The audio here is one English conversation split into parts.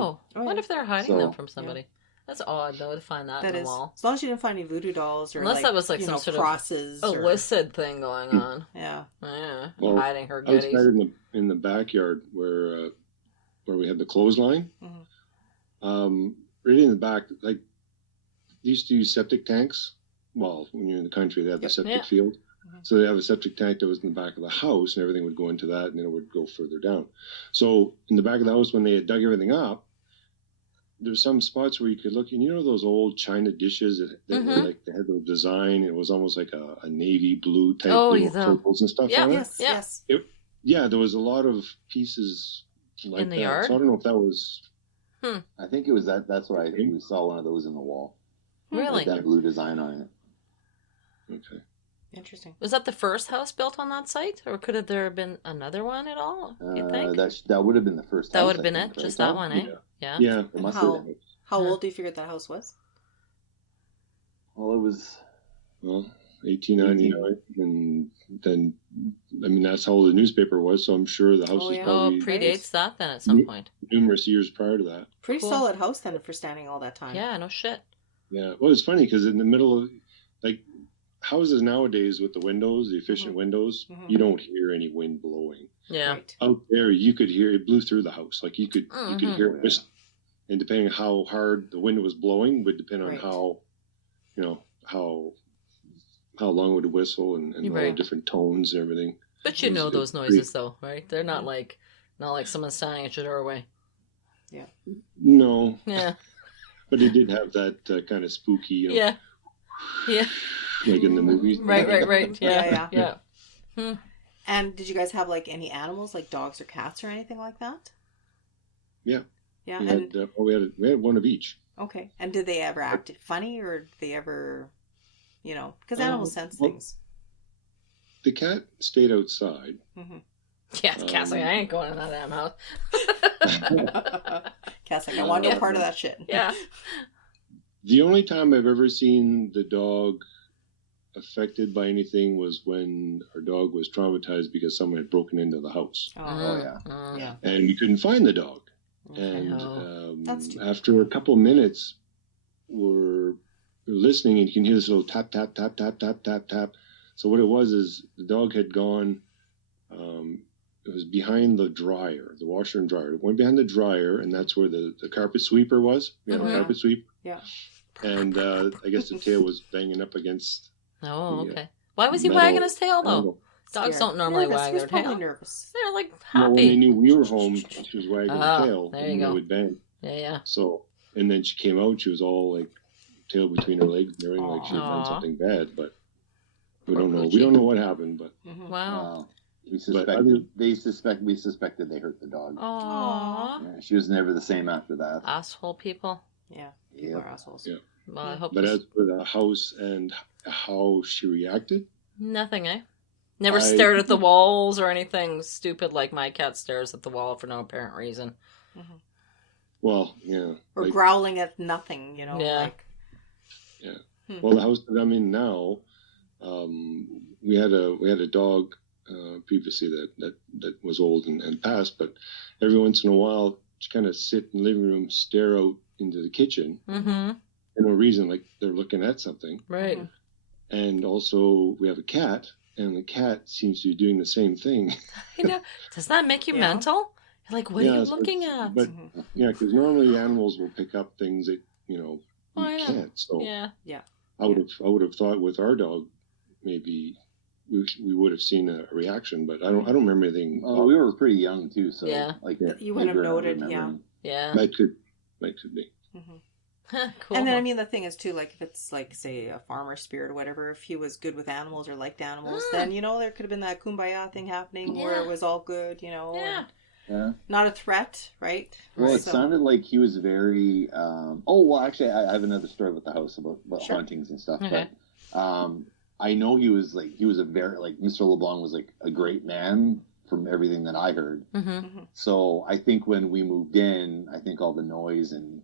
Oh, what if they're hiding them from somebody? Yeah. That's odd, though, to find that in the wall. As long as you didn't find any voodoo dolls or unless that was like some sort crosses of illicit thing going on. Yeah. Yeah. Well, hiding her goodies. I was right in the backyard where we had the clothesline. Mm-hmm. Right in the back, like, they used to use septic tanks. Well, when you're in the country, they have the septic field. Mm-hmm. So they have a septic tank that was in the back of the house, and everything would go into that, and then it would go further down. So in the back of the house, when they had dug everything up, there's some spots where you could look, and you know those old china dishes that were like, they had the design, it was almost like a navy blue type turtles and stuff on it. Yes. There was a lot of pieces like in the that. yard? So I don't know if that was... I think it was that. That's what I think. We saw one of those in the wall. Really? With that blue design on it. Okay. Interesting. Was that the first house built on that site, or could there have been another one at all? You think that would have been the first. That house, would have been think, it. right? Just that one, eh? Yeah. It must have been. How old do you figure that house was? Well, it was 1899, and then that's how old the newspaper was. So I'm sure the house was probably predates that then at some point. Numerous years prior to that. Pretty solid house then for standing all that time. Yeah, no shit. Yeah, well, it's funny because in the middle of like houses nowadays with the windows, the efficient windows, you don't hear any wind blowing. Yeah. Right. Out there, you could hear it blew through the house. Like you could hear it whistle, and depending on how hard the wind was blowing would depend on how long would it whistle and all the different tones and everything. But you know those noises though, right? They're not like someone standing at your doorway. Yeah. No. Yeah. But it did have that kind of spooky. Yeah. Like in the movies. Right. Yeah. And did you guys have like any animals, like dogs or cats or anything like that? Yeah. Yeah. We had one of each. Okay. And did they ever act funny, or did they ever, because animals sense things? The cat stayed outside. Mm-hmm. Yeah, the cat's like, I ain't going in that damn house. Cat's like, I want no part of that shit. Yeah. The only time I've ever seen the dog affected by anything was when our dog was traumatized because someone had broken into the house. Yeah. And we couldn't find the dog. And after a couple of minutes, we're listening, and you can hear this little tap, tap, tap, tap, tap, tap, tap. So what it was is the dog had gone, it was behind the dryer, the washer and dryer. It went behind the dryer, and that's where the carpet sweeper was. We had a carpet sweep. Yeah. And I guess the tail was banging up against. Oh, okay. Why was he wagging his tail, though? Dogs don't normally wag their tail. Probably nervous. They're like happy. Well, when they knew we were home, she was wagging her tail. There you go. It would bang. Yeah. So, and then she came out. She was all like tail between her legs and everything, like she had done something bad. But we don't know. We don't know what happened. But wow. We suspected they hurt the dog. Aww. Yeah, she was never the same after that. Asshole people. Yeah, people are assholes. Yeah. Well, I hope. But as for the house and how she reacted, nothing, eh? Never stared at the walls or anything stupid like my cat stares at the wall for no apparent reason. Mm-hmm. Well, yeah. Or like, growling at nothing, Yeah. Like... Yeah. Well, the house that I'm in now, we had a dog previously that was old and passed, but every once in a while, she kind of sit in the living room, stare out into the kitchen. Mm-hmm. For no reason, like they're looking at something. Right. And also, we have a cat, and the cat seems to be doing the same thing. I know. Does that make you mental? You're like, what are you looking at? But because normally animals will pick up things that we can't. So yeah. I would have thought with our dog, maybe we would have seen a reaction, but I don't remember anything. We were pretty young too, so you wouldn't have noted. Yeah. That could be. Mm-hmm. Cool. And then I mean the thing is too, like if it's like say a farmer spirit or whatever, if he was good with animals or liked animals, then there could have been that kumbaya thing happening where it was all good, and not a threat, right? Well, it sounded like he was very. Actually, I have another story about the house about hauntings and stuff, okay. But I know he was a very Mr. LeBlanc was like a great man from everything that I heard. Mm-hmm. Mm-hmm. So I think when we moved in, I think all the noise and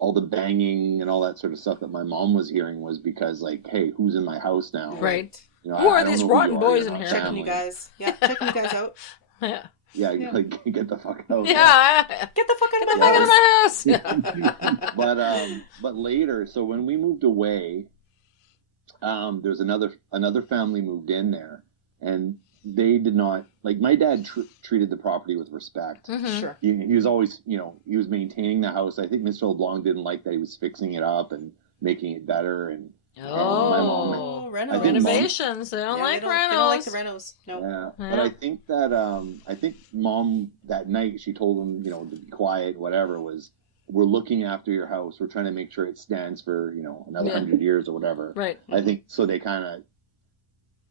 all the banging and all that sort of stuff that my mom was hearing was because hey, who's in my house now? Right. Who are these rotten boys in here? Checking you guys. Yeah, checking you guys out. Yeah. Yeah, get the fuck out. Yeah. Get the fuck out of my house. But later, so when we moved away, there's another family moved in there, and they did not, like, my dad treated the property with respect. Mm-hmm. Sure. He was always, he was maintaining the house. I think Mr. LeBlanc didn't like that he was fixing it up and making it better. And my mom, renovations. They don't like renos. They don't like the renos. No. Yeah. But I think that mom that night, she told him, to be quiet, whatever, we're looking after your house. We're trying to make sure it stands for, another 100 years or whatever. Right. I think so. They kind of.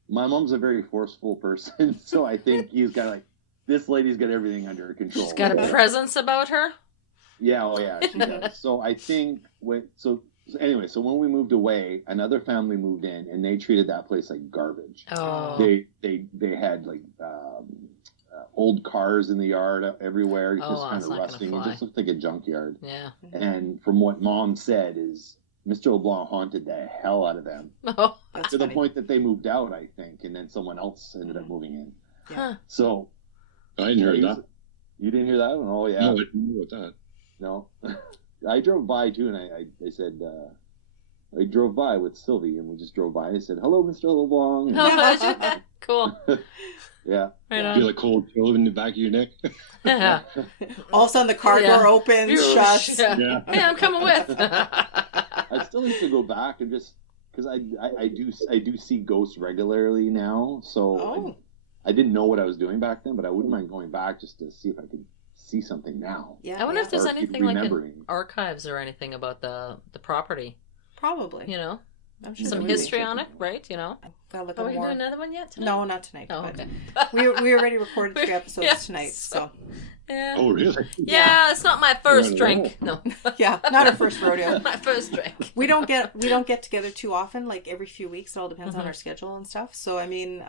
My mom's a very forceful person, so I think he's kind of like, this lady's got everything under control. She's got a presence about her. Yeah, she does. So I think so when we moved away, another family moved in, and they treated that place like garbage. Oh. They had like old cars in the yard everywhere, just kind of rusting. It just looked like a junkyard. Yeah. And from what Mom said is, Mr. LeBlanc haunted the hell out of them. Oh, to the point that they moved out, I think, and then someone else ended up moving in. Yeah. So I didn't hear that. You didn't hear that one? Oh, yeah. No, I didn't know about that. No. I drove by, too, and I said, I drove by with Sylvie, and we just drove by. I said, hello, Mr. LeBlanc. Cool. Yeah. Right on. Feel a cold chill in the back of your neck. Yeah. All of a sudden, the car door opens, shuts. Yeah. Hey, I'm coming with. I still need to go back and just because I do see ghosts regularly now, so I didn't know what I was doing back then, but I wouldn't mind going back just to see if I could see something now. Yeah, I wonder if there's anything like in archives or anything about the property. Probably. I'm sure some history on it, right? Gotta look Are we more. doing another one yet tonight? No, not tonight. Oh, okay. we already recorded 3 episodes tonight, so. Yeah. Oh, really? Yeah, it's not my first drink. No. Yeah, not our first rodeo. My first drink. We don't get together too often, like every few weeks. It all depends on our schedule and stuff. So, I mean,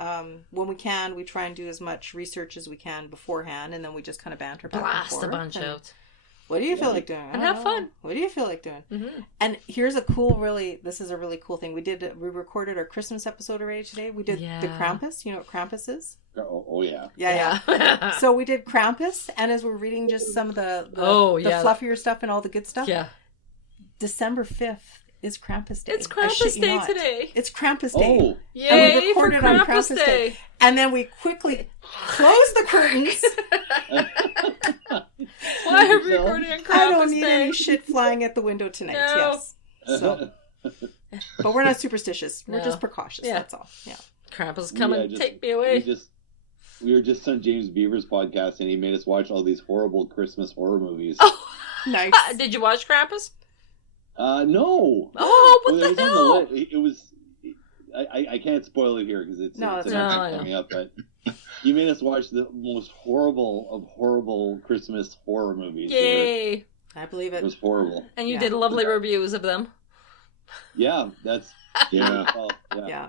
when we can, we try and do as much research as we can beforehand, and then we just kind of banter back and forth. Blast a bunch out. What do you feel like doing? And have fun. What do you feel like doing? Mm-hmm. And here's this is a really cool thing. We recorded our Christmas episode already today. We did the Krampus. You know what Krampus is? Oh yeah. Yeah. So we did Krampus, and as we're reading just some of the fluffier stuff and all the good stuff. Yeah. December 5th is Krampus Day. It's Krampus Day today. It's Krampus Day. Oh. Yay, and we recorded for on Krampus Krampus Day. And then we quickly closed the curtains. Why are we recording on Krampus Day? I don't need any shit flying at the window tonight. No. Yes. So, but we're not superstitious. We're just precautious. Yeah. That's all. Yeah. Krampus is coming. Take me away. We were just on James Beaver's podcast, and he made us watch all these horrible Christmas horror movies. Oh, nice. Did you watch Krampus? No. Oh, what the hell? It was. I can't spoil it here because it's coming up. But you made us watch the most horrible of horrible Christmas horror movies. Yay! I believe it. It was horrible. And you did lovely reviews of them. Yeah, that's. Yeah. Yeah.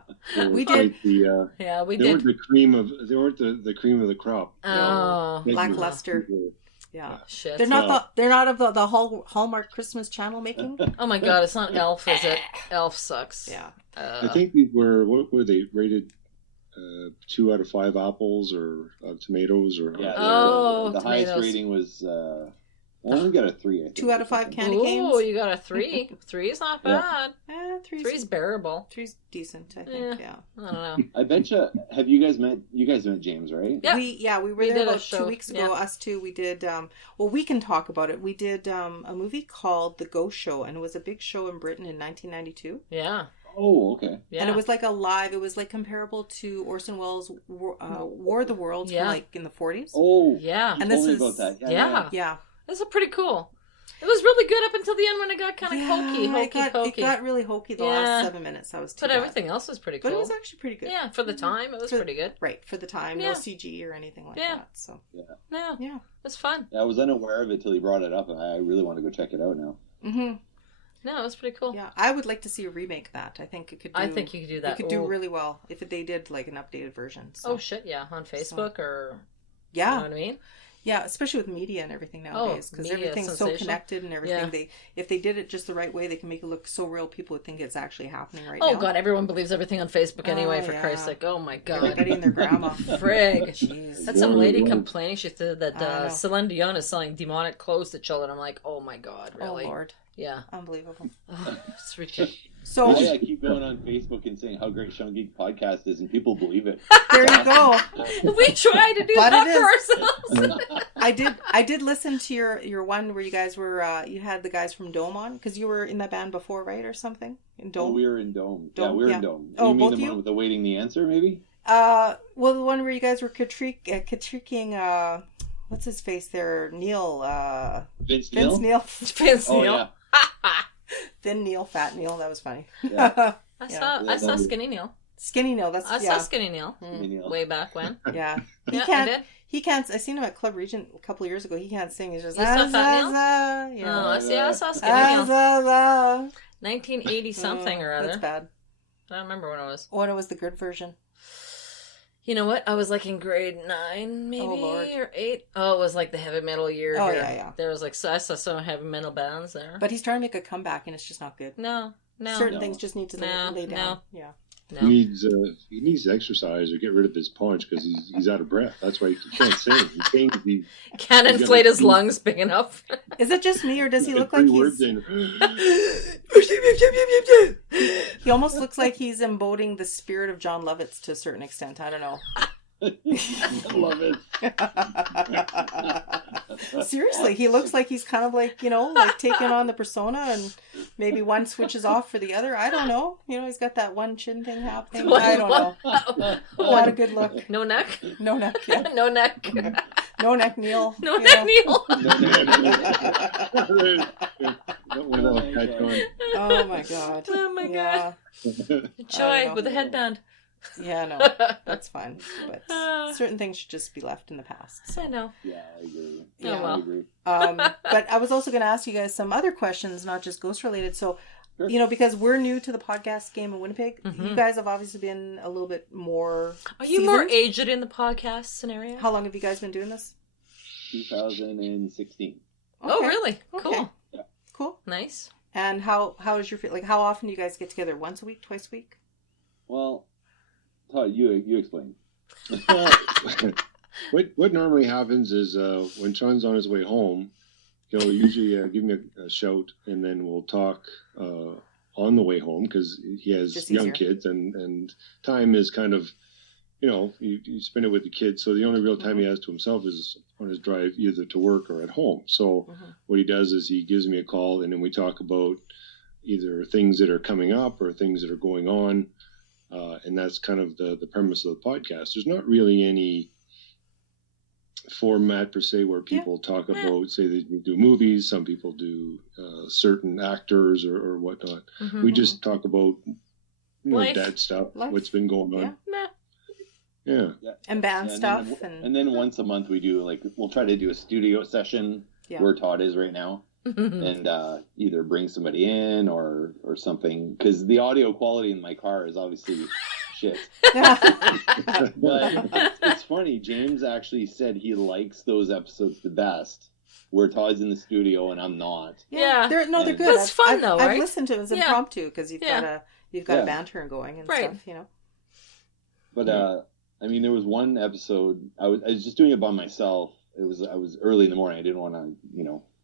We did. We they did. Weren't the cream of. They weren't the cream of the crop. Oh, lackluster. Yeah. Shit. They're not of the Hallmark Christmas Channel making. Oh my God! It's not Elf, is it? Elf sucks. Yeah. I think these were what were they rated? 2 out of 5 apples or tomatoes or. Yeah. tomatoes. The highest rating was. I only got a 3. I think. 2 out of 5 candy canes. Oh, you got a 3. 3 is not bad. Yeah, 3's bearable. 3's decent, I think. Yeah. I don't know. I betcha. Have you guys met? You guys met James, right? Yeah. We were there about 2 weeks ago. Us two. We did. We can talk about it. We did a movie called The Ghost Show, and it was a big show in Britain in 1992. Yeah. Oh, okay. Yeah. And it was like it was like comparable to Orson Welles' War of the Worlds from like in the 40s. Oh, yeah. And this is about that. Yeah. This is pretty cool. It was really good up until the end when it got kind of hokey. It got really hokey the last 7 minutes. That was too bad. Everything else was pretty cool. But it was actually pretty good. Yeah, for the time, it was pretty good. Right, for the time. No CG or anything like that. So Yeah. It was fun. I was unaware of it till he brought it up, and I really want to go check it out now. Mm-hmm. No, it was pretty cool. Yeah, I would like to see a remake of that. I think it could. I think you could do that. It could do really well if they did like an updated version. So. Oh shit! Yeah, on Facebook or. Yeah. You know what I mean? Yeah, especially with media and everything nowadays, because everything's so connected and everything. Yeah. If they did it just the right way, they can make it look so real. People would think it's actually happening now. Oh God, everyone believes everything on Facebook anyway. For Christ's sake, oh my God, everybody and their grandma. Frig. Jeez. That's some lady complaining. She said that Celine Dion is selling demonic clothes to children. I'm like, oh my God, really? Oh Lord. Yeah. Unbelievable. It's ridiculous. So I keep going on Facebook and saying how great SeanGeek Podcast is, and people believe it. There you go. We try to do that for ourselves. I did listen to your one where you guys were you had the guys from Dome on, because you were in that band before, right, or something? In Dome. Oh, we were in Dome. Yeah, we were in Dome. Oh, you mean both the you? one with awaiting the answer, maybe? Well, the one where you guys were critiquing what's his face there? Neil. Vince Neil. Vince Neil. Yeah. Thin Neil, fat Neil. That was funny. Yeah. I saw Skinny Neil. Skinny Neil. I saw Skinny Neil way back when. Yeah. He can't. I seen him at Club Regent a couple of years ago. He can't sing. He's just. You saw Fat Neil? Yeah. I saw Skinny Neil. 1980 something or other. That's bad. I don't remember when it was. When it was the good version. You know what? I was like in grade 9, maybe, or 8. Oh, it was like the heavy metal year. Oh, here. yeah. There was like, so I saw some heavy metal bands there. But he's trying to make a comeback, and it's just not good. No. Certain things just need to lay down. No. Yeah. No. He needs to exercise or get rid of his punch because he's out of breath. That's why he can't sing. Can't inflate his lungs big enough. Is it just me, or does he look like he's... He almost looks like he's embodying the spirit of John Lovitz to a certain extent. I don't know. I love it. Seriously, he looks like he's kind of like, like taking on the persona, and maybe one switches off for the other. I don't know. He's got that one chin thing happening. I don't know. Not a good look. No neck? No neck, yeah. No neck. No neck Neil. No neck Neil. Oh my God. Oh my God. Joy with a headband. Yeah, no, that's fine. But certain things should just be left in the past. So. I know. Yeah, I agree. Yeah, well. I agree. But I was also going to ask you guys some other questions, not just ghost related. So, because we're new to the podcast game in Winnipeg, you guys have obviously been a little bit more Are you seasoned. more aged in the podcast scenario? How long have you guys been doing this? 2016. Okay. Oh, really? Okay. Cool. Yeah. Cool. Nice. And how is your feel? Like, how often do you guys get together? Once a week? Twice a week? Well, Todd, you explain. What normally happens is when Sean's on his way home, he'll usually give me a shout, and then we'll talk on the way home because he has young kids, and time is kind of, you spend it with the kids. So the only real time he has to himself is on his drive either to work or at home. So what he does is he gives me a call, and then we talk about either things that are coming up or things that are going on. And that's kind of the premise of the podcast. There's not really any format per se where people talk about, say they do movies, some people do certain actors or whatnot. We just talk about dad stuff, what's been going on. Yeah. And band stuff. And then once a month we do, we'll try to do a studio session where Todd is right now. And either bring somebody in or something, because the audio quality in my car is obviously shit. But it's funny, James actually said he likes those episodes the best where Todd's in the studio and I'm not. They're good. It's fun though, right? I've listened to it as impromptu because you've got a banter going and stuff, But there was one episode I was just doing it by myself. I was early in the morning. I didn't want to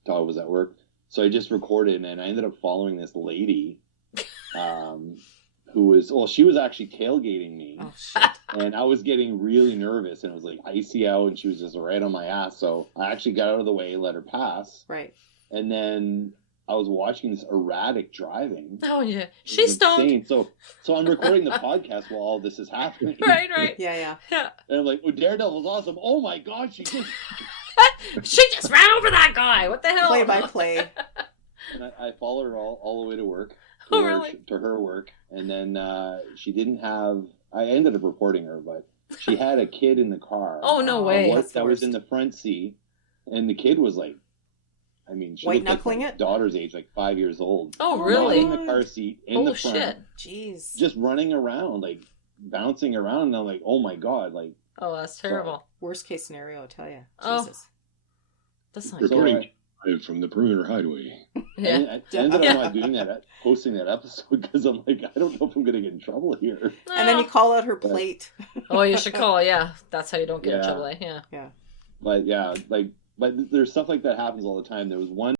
Todd was at work, so I just recorded, and I ended up following this lady who was, she was actually tailgating me. Oh, shit. And I was getting really nervous, and it was like icy out, and she was just right on my ass, so I actually got out of the way, let her pass. Right. And then I was watching this erratic driving. Oh, yeah. She's stoned. So I'm recording the podcast while all this is happening. Right. Yeah. And I'm like, Daredevil's awesome. Oh my God, she just... She just ran over that guy. What the hell? Play by play. And I followed her all the way to work. Really? To her work. And then she didn't have... I ended up reporting her, but she had a kid in the car. Oh, no way. That was in the front seat. And the kid was like... she white looked knuckling like my it? daughter's age, like 5 years old. Oh, really? In the car seat, in the front. Shit. Jeez. Just running around, bouncing around. And I'm like, oh my God, Oh, that's terrible. Worst case scenario, I tell you. Oh. Jesus. That's not recording from the perimeter hideaway. Yeah. And I ended up not doing that, posting that episode, because I'm like, I don't know if I'm going to get in trouble here. And then you call out her plate. Oh, you should call. Yeah, that's how you don't get in trouble. Yeah. Yeah. But yeah, but there's stuff like that happens all the time. There was one